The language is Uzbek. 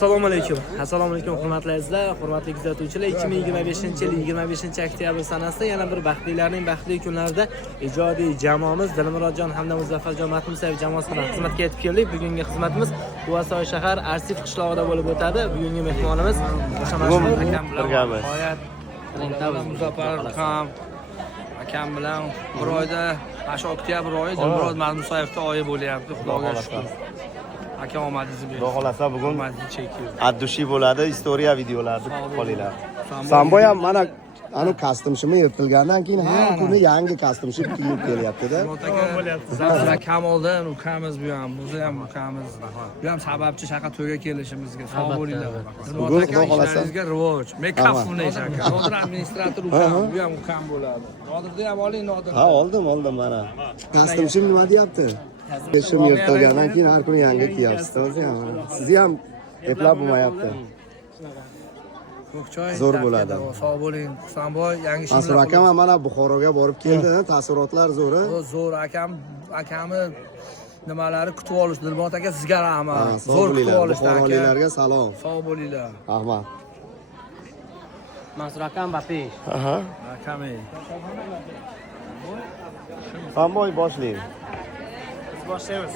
Assalomu alaykum. Assalomu alaykum hurmatli azizlar, hurmatli kuzatuvchilar. 2025-yil 25-oktyabr sanasida yana bir baxtlilarning baxtli kunlarida ijodiy jamoamiz Dilmurodjon hamda Muzaffarjon Matmusayev jamoasi bilan xizmatga yetib keldik. Bugungi xizmatimiz Quvasoy shahar Arsif qishlog'ida bo'lib o'tadi. Bugungi mehmonimiz o'sha mashhur akam bilan G'oyat Muzaffar akam bilan bir oyda 5 oktyabr oyi Dilmurod Matmusayevning oyi bo'lyapti. Xudoga shukr. Aka omadingizni bersin. Xudo xolasa bugun addushi bo'ladi, istoriya videolarni kutib qolinglar. Sambo ham mana anu kostyum shimi yirtilgandan keyin har kuni yangi kostyum shim kiyib kelyapti-da. Zafar akam oldan ukamiz bu ham, bizni ham ukamiz. Bu ham sababchi shaqa to'yga kelishimizga sog' bo'linglar. Bugun xudo xolasa ishlaringizga rivoj. Mekafuni aka. Nodir administrator ukam, bu ham ukam bo'ladi. Nodirni ham oling, Nodir. Ha, oldim mana. Kostyum shim nima deyapti? Shim yirtilgandan keyin har kuni yangi kiyapsiz, o'zi ham. Sizni ham eplab bo'lmayapti. Zo'r bo'ladi. Sog' bo'ling. Husanboy yangi shimlar. Asr akam mana Buxoroga borib keldi, taassurotlar zo'r. Zo'r akamni nimalari kutib olish. Dilmurod aka sizga rahmat. Zo'r kutib olishdi aka. Buxoroliklarga salom. Sog' bo'linglar. Rahmat. Masrur akam Bapish. Aha. Akam. Samboy boshlaydi. Boshlaymiz.